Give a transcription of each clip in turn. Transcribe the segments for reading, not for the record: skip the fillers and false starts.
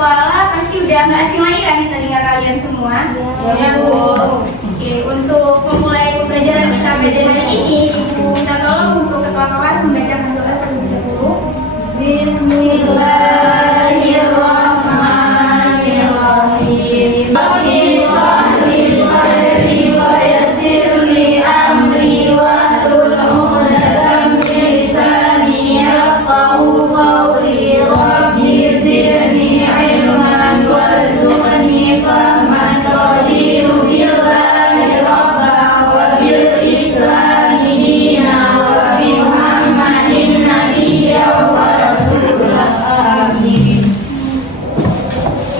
sekolah pasti udah nggak asing lagi kan di telinga kalian semua? Ya, Bu. Oke, untuk memulai pembelajaran kita pada hari ini, Ibu minta tolong untuk ketua kelas membacakan doa terlebih dahulu. Bismillahirrahmanirrahim. Rabbi shrah li sadri wa yassir li amri wahlul 'uqdatam min lisani yafqahu qawli. Rabbi zidni ilman warzuqni fahman. Raditu billahi rabba wa bil islami dina wa bi Muhammadin nabiyya wa rasulah. Amin.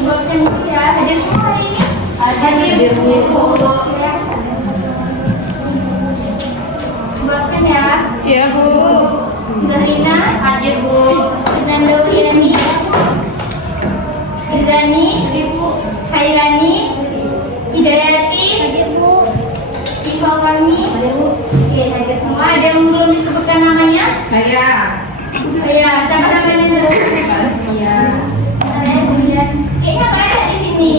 Bosan ya, hadir semua hari ini? Hadir, Bu. Bosan ya? Iya, Bu. Zahrina hadir, Bu. Nandoliani, Rizani, Ibu. Hairani, Hidayati, hadir, Bu. Siswa kami, hadir, Bu. Oke, hadir semua. Ada yang belum disebutkan namanya? Saya. Ya, siapa namanya dulu? Iya. Ada kemudian, kayaknya nggak ada di sini.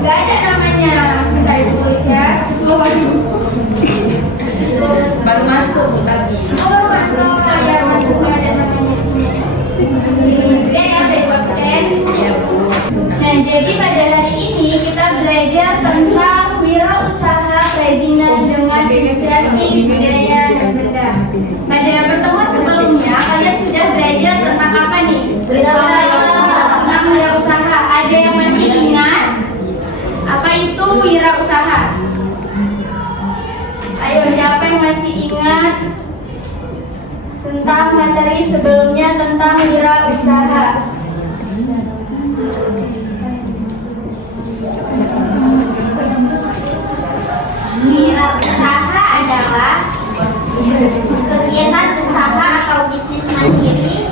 Nggak ada namanya. Bentar, Ibu tulis ya. Baru masuk, Bu, tadi. Oh, masuk. Ya, masuk. Nggak ada namanya di sini. Kemudian yang dari absen. Iya, Bu. Nah, jadi pada hari ini kita belajar tentang wirausaha kerajinan dengan inspirasi budaya dan benda. Pada pertemuan sebelumnya kalian sudah belajar tentang apa nih? Wirausaha. Tentang wirausaha. Ada yang masih ingat? Apa itu wirausaha? Ayo, siapa yang masih ingat tentang materi sebelumnya tentang wirausaha? Wirausaha adalah kegiatan usaha atau bisnis mandiri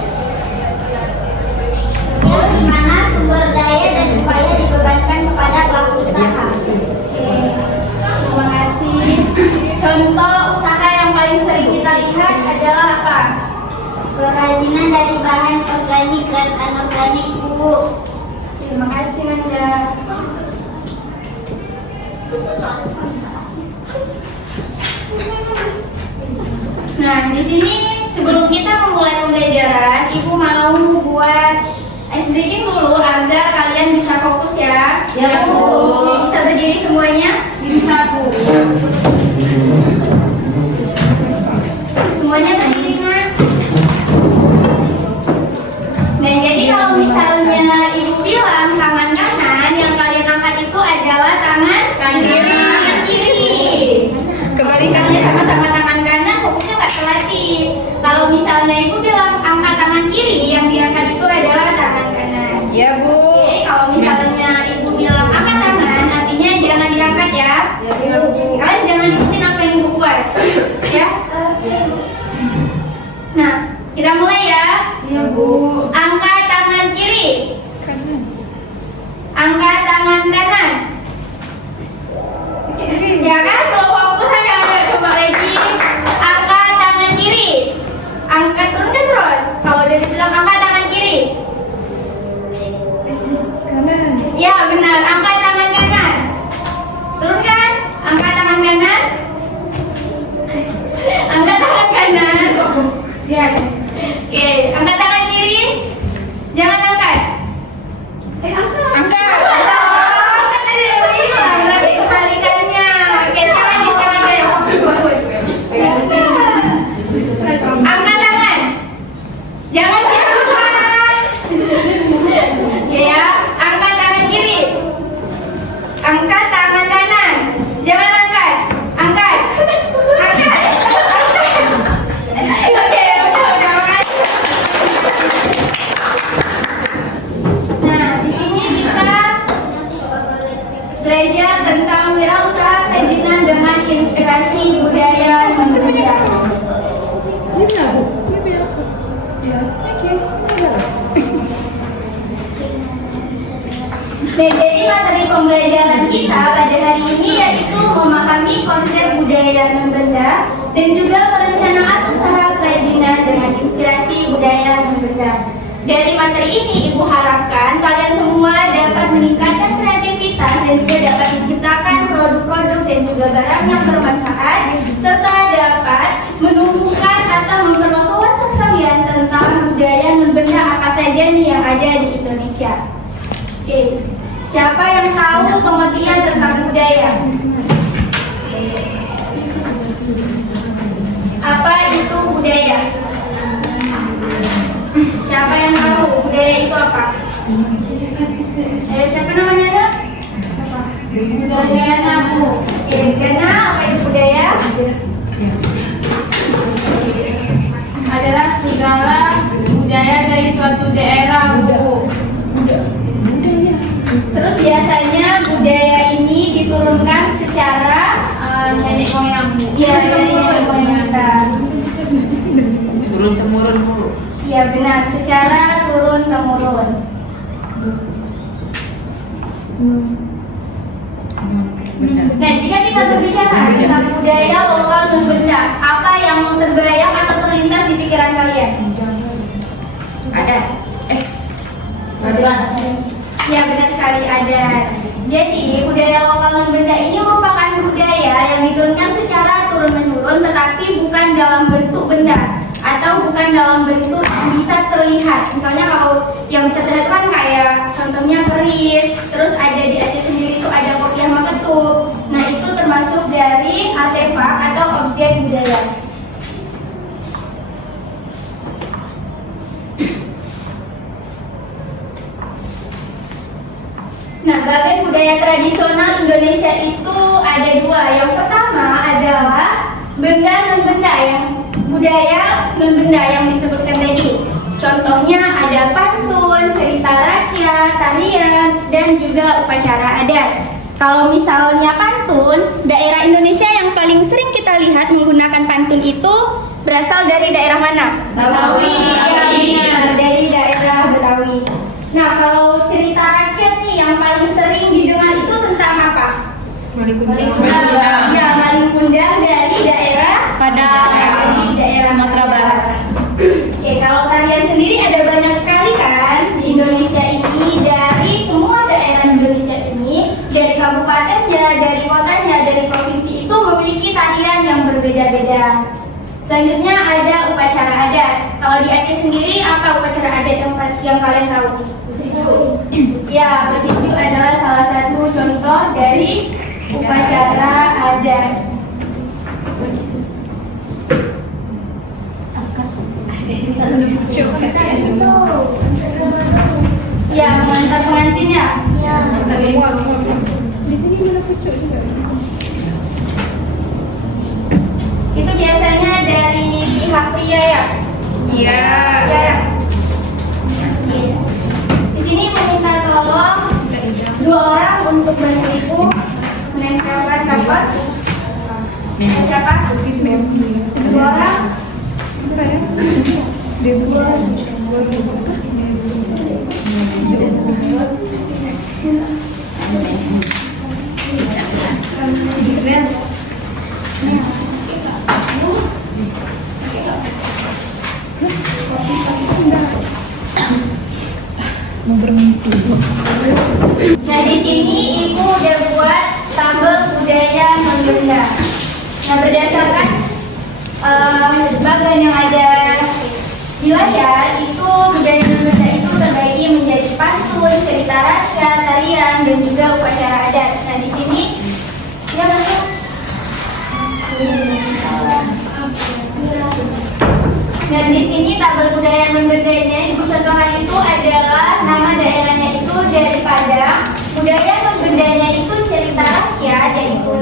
yang dimana sumber daya dan upaya dibebankan kepada pelaku usaha. Terima kasih. Contoh usaha yang paling sering kita lihat adalah apa? Kerajinan dari bahan organik dan anorganik, Bu. Terima kasih, Nanda. Nah, di sini sebelum kita memulai pembelajaran, Ibu mau buat ice breaking dulu agar kalian bisa fokus ya. Ya, Bu. Bisa berdiri semuanya? Bisa, Bu. Semuanya berdiri, Nak. Nah, jadi kalau misalnya Ibu bilang tangan kanan, yang kalian angkat itu adalah tangan Kiri. kiri. Kebalikannya Sama-sama tangan kanan, fokusnya nggak terlatih. Kalau misalnya Ibu bilang angkat tangan kiri, yang diangkat itu adalah tangan kanan. Ya, Bu. Oke, kalau misalnya Ibu bilang angkat tangan, artinya jangan diangkat ya. Ya, Bu. Kalian jangan ikutin apa yang Ibu buat, ya. Nah, kita mulai ya. Ya, Bu. Angkat tangan kiri. Angkat tangan kanan. Ya kan, kalau fokus saya ada coba lagi. Angkat tangan kiri. Angkat turunkan terus. Kalau udah dibilang angkat tangan kiri. Kanan. Ya benar, angkat tangan kanan. Turunkan. Angkat tangan kanan. Angkat tangan kanan. Ya. Oke, angkat tangan kiri. Jangan angkat. Angkat. Angkat. Angkat dari berarti kebalikannya. Oke, sekali aja. Bagus. Angkat tangan. Jangan diangkat. Oke ya, angkat tangan kiri. Angkat tangan kanan. Jangan angkat. Angkat. Angkat. Oke, udah makasih. Nah, di sini kita belajar tentang wirausaha kerajinan dengan inspirasi budaya dan benda. Nah, jadi materi pembelajaran kita pada hari ini yaitu memahami konsep budaya dan benda dan juga perencanaan usaha kerajinan dengan inspirasi budaya dan benda. Dari materi ini, Ibu harapkan kalian semua dapat meningkatkan kreativitas dan juga dapat menciptakan produk-produk dan juga barang yang bermanfaat, serta dapat menumbuhkan atau memperluas wawasan kalian tentang budaya non-benda apa saja nih yang ada di Indonesia. Oke, siapa yang tahu pengertian tentang budaya? Apa itu budaya? Siapa yang tahu budaya itu apa? Siapa namanya Nak? Budaya Bu. Oke, Gana, apa itu budaya? Adalah segala budaya dari suatu daerah, Bu. Terus biasanya budaya ini diturunkan secara Nenek moyang, Bu. ya dari nenek moyang kita. Turun temurun Bu. Ya benar, secara turun temurun. Nah, jika kita berbicara tentang budaya lokal dan benda, apa yang terbayang atau terlintas di pikiran kalian? Ada. Ya benar sekali ada. Jadi budaya lokal dan benda ini merupakan budaya yang diturunkan secara turun menurun, tetapi bukan dalam bentuk benda atau bukan dalam bentuk yang bisa terlihat. Misalnya kalau yang bisa terlihat kan kayak contohnya keris, terus ada di Aceh sendiri itu ada kopiah Maketuk. Nah itu termasuk dari artefak atau objek budaya. Nah, bagian budaya tradisional Indonesia itu ada dua. Yang pertama adalah benda non-benda yang budaya non-benda yang disebutkan tadi. Contohnya ada pantun, cerita rakyat, tarian, dan juga upacara adat. Kalau misalnya pantun, daerah Indonesia yang paling sering kita lihat menggunakan pantun itu berasal dari daerah mana? Betawi. Ya, benar, dari daerah Betawi. Nah, kalau cerita rakyat nih yang paling sering didengar itu tentang apa? Maling Ya, Malin Kundang dari daerah Padang, dari daerah Sumatera Barat. Oke, kalau tarian sendiri ada banyak sekali kan di Indonesia ini, dari semua daerah Indonesia ini, dari kabupatennya, dari kotanya, dari provinsi itu memiliki tarian yang berbeda-beda. Selanjutnya ada upacara adat. Kalau di Aceh sendiri apa upacara adat yang kalian tahu? Ya, Besinju adalah salah satu contoh dari upacara adat. Ya, mengantar pengantinnya. Itu biasanya dari pihak pria ya. Iya. Ya. Iya. Di sini meminta tolong 2 orang untuk bantu ibu menempelkan kapak. Siapa? 2 orang. Nah, di sini ibu udah buat tabel budaya non-benda. Nah, berdasarkan bagian yang ada di layar itu, budaya non-benda itu terbagi menjadi pantun, cerita rakyat, tarian, dan juga upacara adat. Nah, di sini ya masuk. Dan di sini tabel budaya non-bendanya ibu contohkan itu adalah nama daerahnya itu dari Padang, budaya non-bendanya itu cerita rakyat yaitu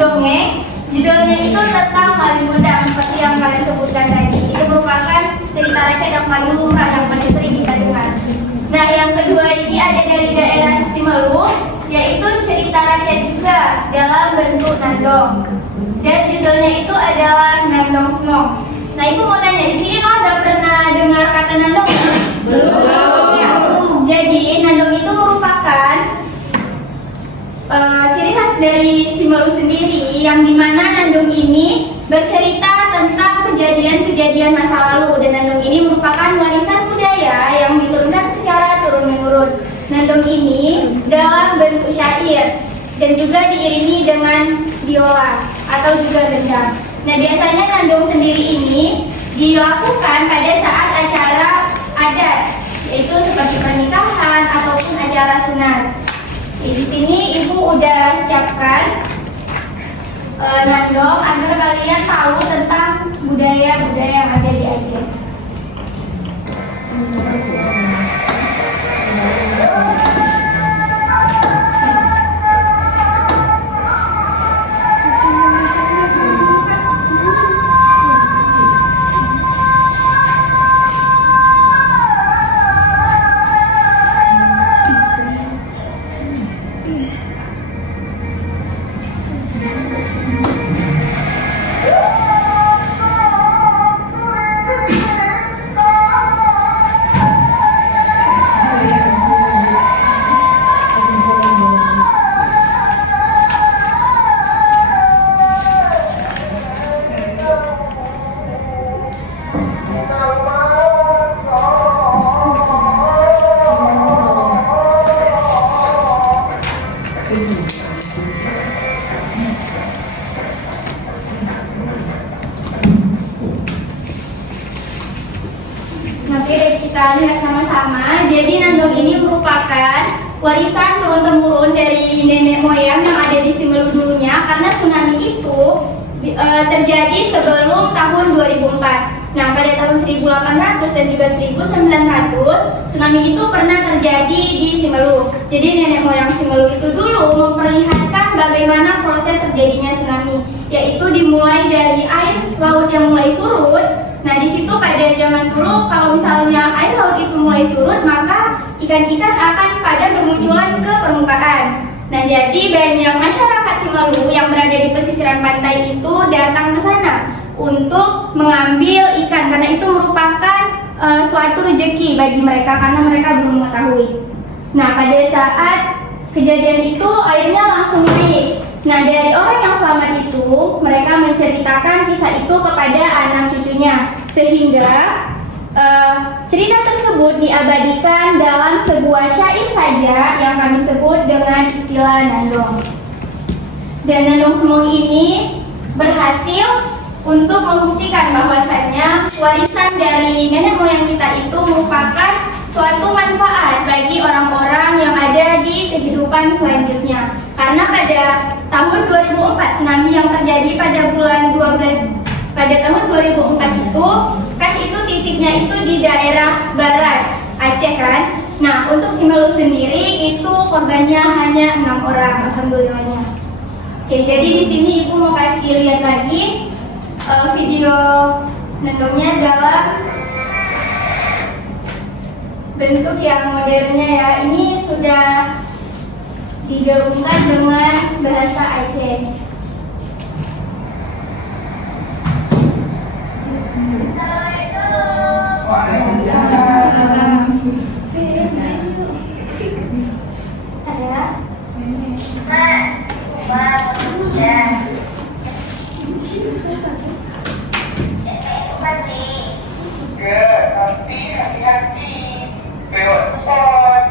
dongeng, judulnya itu tentang Malin Kundang seperti yang kalian sebutkan tadi. Itu merupakan cerita rakyat yang paling lumrah, yang paling sering kita dengar. Nah, yang kedua ini ada dari daerah Simalung, yaitu cerita rakyat juga dalam bentuk nandong. Dan judulnya itu adalah Nandong Senong. Nah, ibu mau tanya, di sini kalian udah pernah dengar kata nandong? Belum. Ya. Jadi, nandong itu merupakan ciri khas dari Simalung sendiri, yang dimana nandong ini bercerita tentang kejadian-kejadian masa lalu. Dan nandong ini merupakan warisan budaya nandong ini dalam bentuk syair dan juga diiringi dengan biola atau juga gendang. Nah, biasanya nandong sendiri ini dilakukan pada saat acara adat, yaitu seperti pernikahan ataupun acara sunat. Di sini ibu udah siapkan nandong agar kalian tahu tentang budaya-budaya yang ada di Aceh. Kita lihat sama-sama. Jadi nandong ini merupakan warisan turun-temurun dari nenek moyang yang ada di Simelu dulunya, karena tsunami itu terjadi sebelum tahun 2004. Nah, pada tahun 1800 dan juga 1900 tsunami itu pernah terjadi di Simelu. Jadi nenek moyang Simelu itu dulu memperlihatkan bagaimana proses terjadinya tsunami, yaitu dimulai dari air laut yang mulai surut. Nah, di situ pada zaman dulu kalau misalnya air laut itu mulai surut, maka ikan-ikan akan pada bermunculan ke permukaan. Nah, jadi banyak masyarakat Simelu yang berada di pesisiran pantai itu datang ke sana untuk mengambil ikan, karena itu merupakan suatu rezeki bagi mereka karena mereka belum mengetahui. Nah, pada saat kejadian itu airnya langsung naik. Nah, dari orang yang selamat itu, mereka menceritakan kisah itu kepada anak cucunya, sehingga cerita tersebut diabadikan dalam sebuah syair saja yang kami sebut dengan istilah nandong. Dan nandong semua ini berhasil untuk membuktikan bahwasannya warisan dari nenek moyang kita itu merupakan suatu manfaat bagi orang-orang yang ada di kehidupan selanjutnya. Karena pada tahun 2004 tsunami yang terjadi pada bulan 12 pada tahun 2004 itu kan itu titiknya itu di daerah barat Aceh kan. Nah, untuk Simelu sendiri itu korbannya hanya 6 orang, alhamdulillahnya. Oke, jadi di sini ibu mau kasih lihat lagi video nandongnya dalam bentuk yang modernnya ya. Ini sudah digabungkan dengan bahasa Aceh. Tapi hati-hati, belok spot.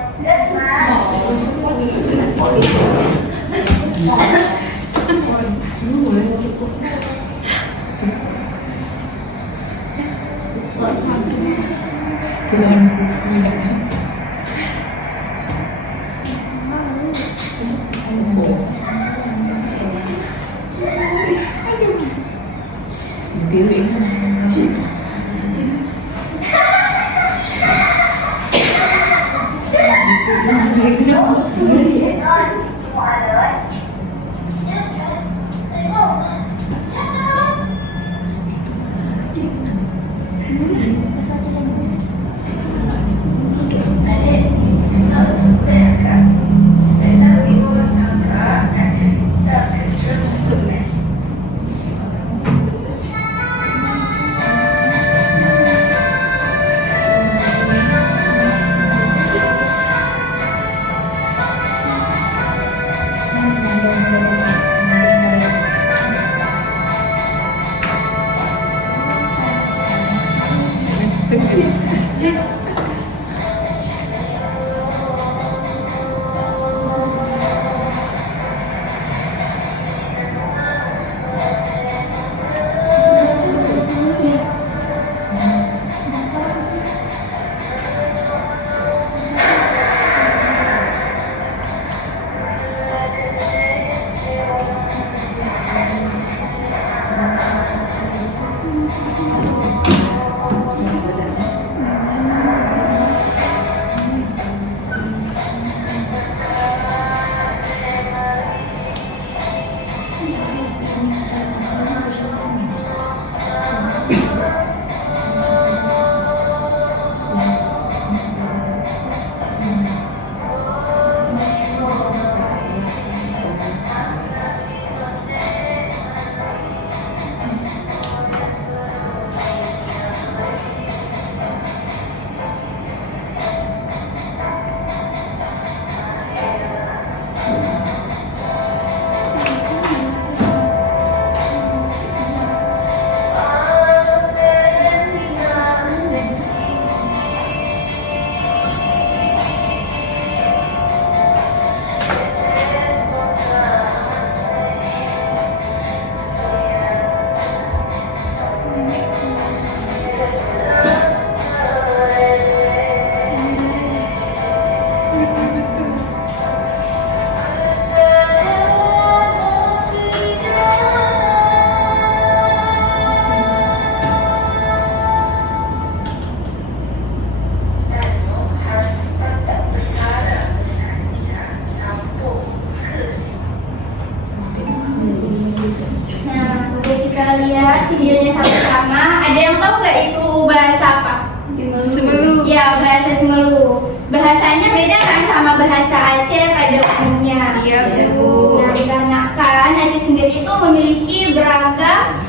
bahasa Aceh pada umumnya. Iya, Bu. Nah, dikarenakan Aceh sendiri itu memiliki beragam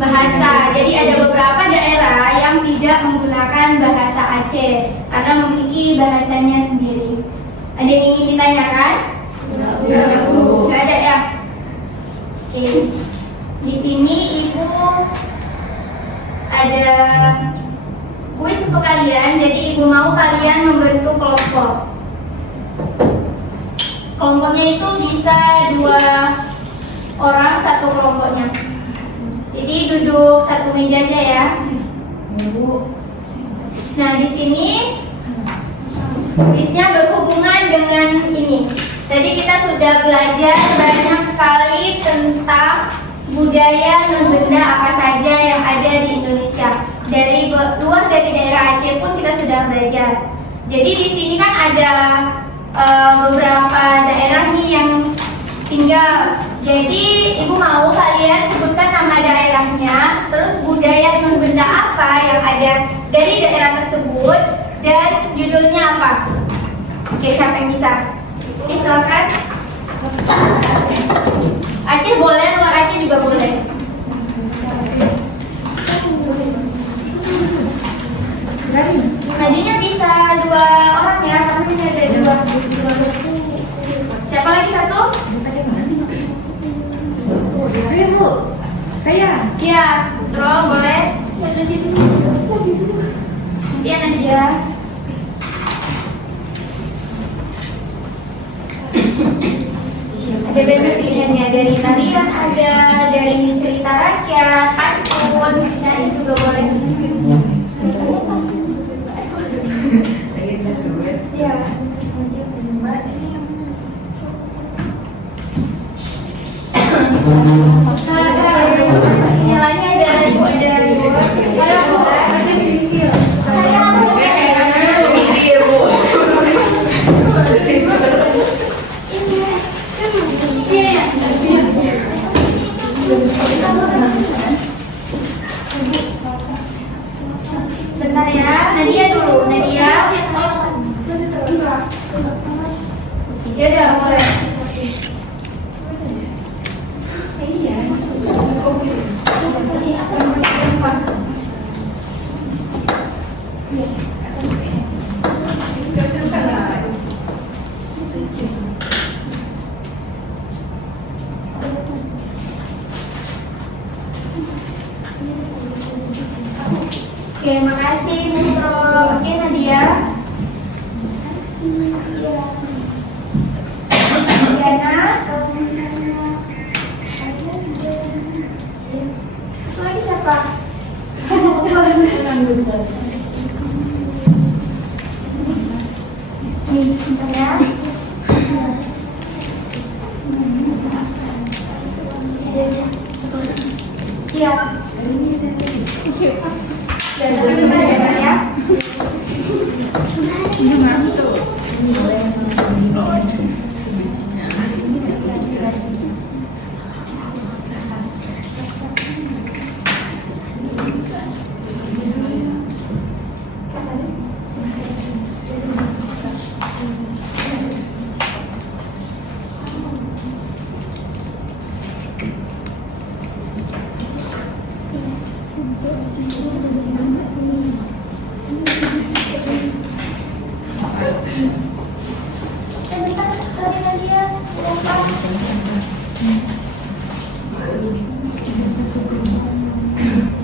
bahasa. Jadi ada beberapa daerah yang tidak menggunakan bahasa Aceh karena memiliki bahasanya sendiri. Ada yang ingin ditanyakan? Nggak ada ya? Oke. Di sini Ibu ada kuis untuk kalian. Jadi Ibu mau kalian membentuk kelompok. Kelompoknya itu bisa 2 orang satu kelompoknya. Jadi duduk satu meja aja ya. Nah, di sini kuisnya berhubungan dengan ini. Tadi kita sudah belajar banyak sekali tentang budaya dan benda apa saja yang ada di Indonesia. Dari luar dari daerah Aceh pun kita sudah belajar. Jadi di sini kan ada beberapa daerah nih yang tinggal. Jadi Ibu mau kalian sebutkan nama daerahnya, terus budaya dan benda apa yang ada dari daerah tersebut dan judulnya apa. Oke, siapa yang bisa? Oke, silakan. Aceh boleh, luar Aceh juga boleh. Majunya bisa 2 orang ya, karena ini ada 2. Siapa lagi satu? Saya Bu. Saya. Iya, Tro boleh. Dia Nadia. Ada banyak pilihannya, dari tarian ada, dari cerita rakyat, pantun, nah ini juga boleh. Ya. Nyalanya ada bentar ya, Nadia dulu, Nadia. Ya udah mulai. Oke, makasih Nutro. Oke, Nadia. Diana, kalau misalnya satu lagi siapa? Nih, bentar ya. Iya. Dan tapi bentar ya, Mbak, ya.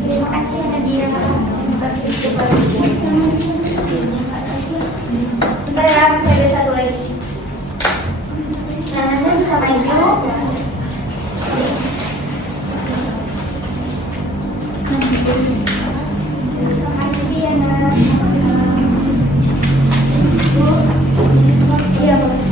Terima kasih Nadia. Bentar ya, masih ada satu lagi. Nah, Anda bisa maju. Terima kasih ya, Nak. Iya, boleh.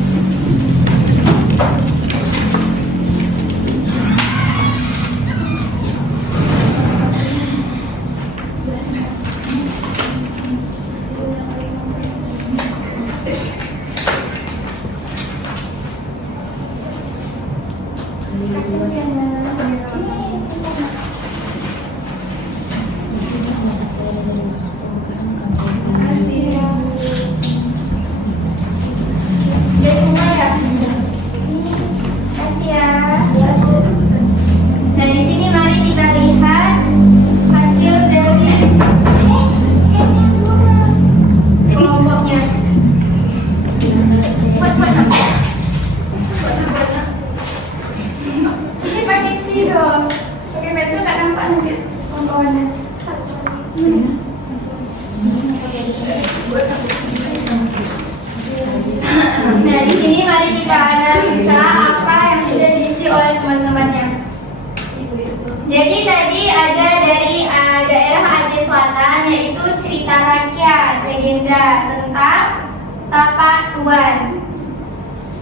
Nah, di sini mari kita analisa apa yang sudah diisi oleh teman-temannya. Jadi tadi ada dari daerah Aceh Selatan, yaitu cerita rakyat, legenda tentang Tapak Tuan.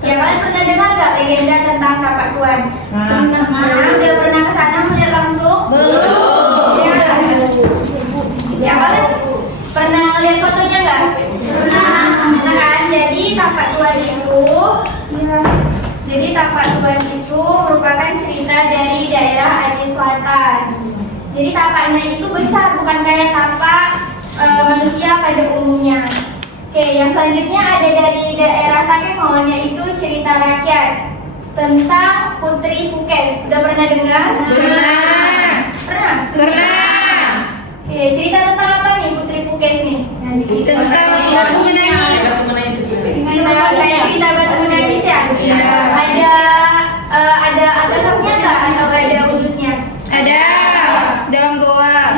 Ya, kalian pernah dengar nggak legenda tentang Tapak Tuan? Pernah. Udah pernah ke sana melihat langsung? Belum. Ya, kalian pernah lihat fotonya nggak? Pernah. Kan? Jadi Tapak Tuan itu merupakan cerita dari daerah Aceh Selatan. Jadi tapaknya itu besar, bukan kayak tapak manusia pada umumnya. Oke, yang selanjutnya ada dari daerah Takemon, yaitu cerita rakyat tentang Putri Pukes. Udah pernah dengar? Pernah. Oke, cerita tentang apa nih Putri Pukes nih? Tentang batu menangis. Kayak cerita batu menangis ya? Ada atapnya nggak atau ada wujudnya? Ada dalam goa.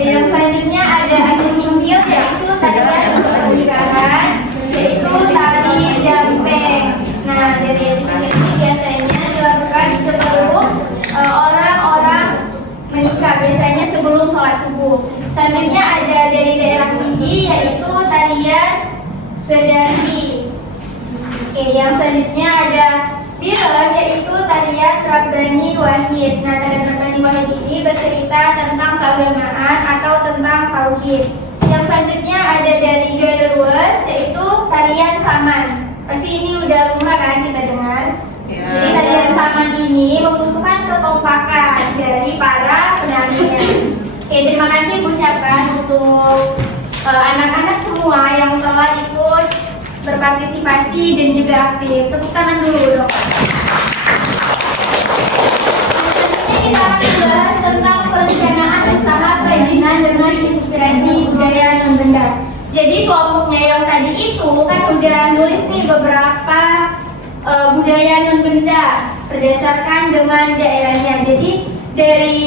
Yang selanjutnya ada simpil, yaitu tarian untuk pernikahan, yaitu tari jampeng. Nah, dari simpil ini biasanya dilakukan sebelum orang-orang menikah, biasanya sebelum sholat subuh. Selanjutnya ada dari daerah Pidi, yaitu tarian sedari. Oke, yang selanjutnya ada Biren, yaitu tarian Rabbani Wahid. Nah, tarian Rabbani Wahid ini bercerita tentang keagamaan atau tentang tauhid. Yang selanjutnya ada dari Galuas, yaitu tarian Saman. Pasti ini udah lumrah kan kita dengar. Jadi tarian Saman ini membutuhkan kekompakan dari para penarinya. Oke, terima kasih ucapan untuk anak-anak semua yang telah ikut berpartisipasi dan juga aktif. Tepuk tangan dulu dong. Selanjutnya kita akan bahas tentang perencanaan usaha kerajinan dengan inspirasi budaya non-benda. Jadi kelompoknya yang tadi itu kan udah nulis nih beberapa budaya non-benda berdasarkan dengan daerahnya. Jadi dari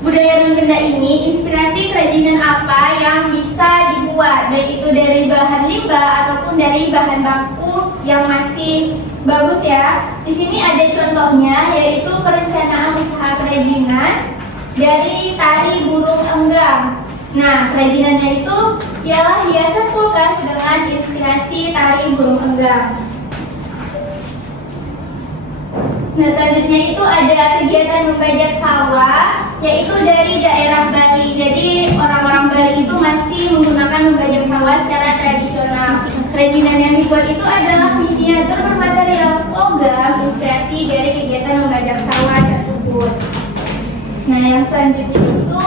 budaya non-benda ini, inspirasi kerajinan apa yang bisa dibuat, baik itu dari bahan limbah ataupun dari bahan baku yang masih bagus ya. Di sini ada contohnya, yaitu perencanaan usaha kerajinan dari tari burung enggang. Nah, kerajinannya itu ialah hiasan kulkas dengan inspirasi tari burung enggang. Nah, selanjutnya itu ada kegiatan membajak sawah, yaitu dari daerah Bali. Jadi orang-orang Bali itu masih menggunakan membajak sawah secara tradisional. Kerajinan yang dibuat itu adalah miniatur bermaterial logam, inspirasi dari kegiatan membajak sawah tersebut. Nah, yang selanjutnya itu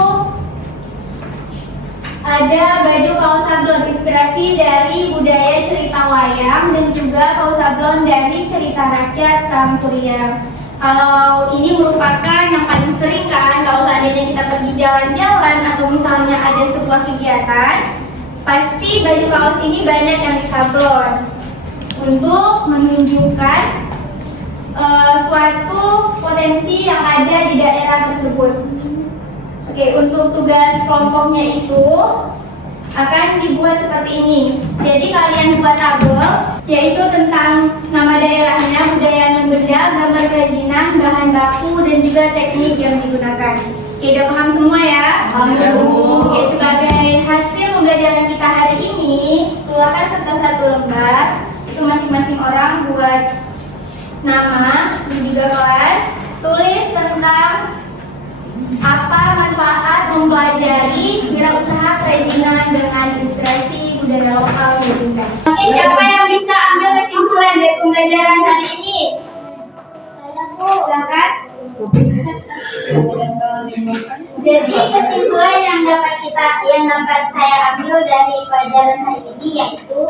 ada baju kaos sablon, inspirasi dari budaya cerita wayang dan juga kaos sablon dari cerita rakyat Sangkuriang. Kalau ini merupakan yang paling sering kan, kalau seandainya kita pergi jalan-jalan atau misalnya ada sebuah kegiatan, pasti baju kaos ini banyak yang disablon untuk menunjukkan suatu potensi yang ada di daerah tersebut. Oke, untuk tugas kelompoknya itu akan dibuat seperti ini. Jadi kalian buat tabel, yaitu tentang nama daerahnya, budaya non-benda, gambar kerajinan, bahan baku, dan juga teknik yang digunakan. Oke, udah paham semua ya? Oke, sebagai hasil pembelajaran kita hari ini, keluarkan kertas 1 lembar. Itu masing-masing orang buat nama dan juga kelas. Tulis tentang apa manfaat mempelajari wirausaha kerajinan dengan inspirasi budaya lokal Jawa. Oke, siapa yang bisa ambil kesimpulan dari pembelajaran hari ini? Saya, Bu. Silakan. Jadi kesimpulan yang dapat saya ambil dari pelajaran hari ini yaitu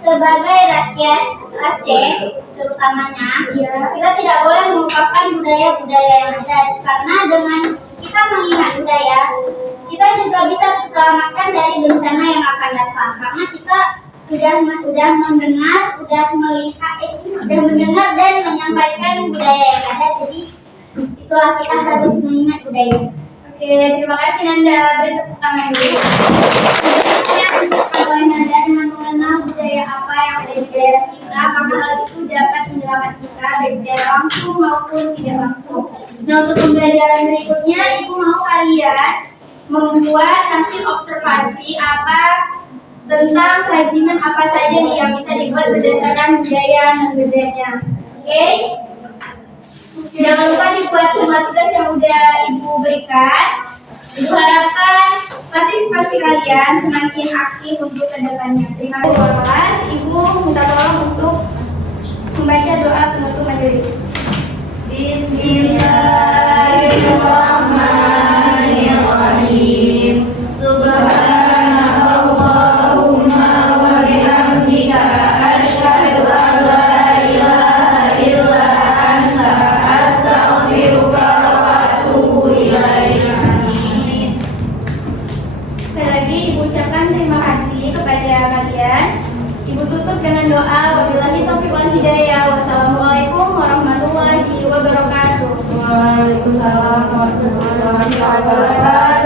sebagai rakyat Aceh terutamanya kita tidak boleh melupakan budaya-budaya yang ada, karena dengan kita mengingat budaya kita juga bisa terselamatkan dari bencana yang akan datang, karena kita sudah mendengar dan menyampaikan budaya yang ada. Jadi itulah, kita harus mengingat budaya. Oke, terima kasih Nanda. Beri tepuk tangan dulu. Selanjutnya dilakukan oleh Nanda dengan mengenal budaya apa yang ada di daerah kita, karena hal itu dapat menyelamatkan kita baik secara langsung maupun tidak langsung. Nah, untuk pembelajaran berikutnya, Ibu mau kalian membuat hasil observasi apa tentang kerajinan apa saja nih yang bisa dibuat berdasarkan budaya dan bedanya. Oke? Jangan lupa dibuat semua tugas yang udah Ibu berikan. Ibu harapkan partisipasi kalian semakin aktif untuk kedepannya. Terima kasih. Ibu minta tolong untuk membaca doa penutup majelis. Bismillahirrahmanirrahim. Subhanallahumma wa bihamdika asyhadu an la ilaha illa anta astaghfiruka wa atubu ilaik. Amin. Sekali lagi Ibu ucapkan terima kasih kepada kalian. Ibu tutup dengan doa. Wabillahi taufiq wal hidayah. Wassalamualaikum warahmatullahi wabarakatuh. Waalaikumsalam warahmatullahi wabarakatuh.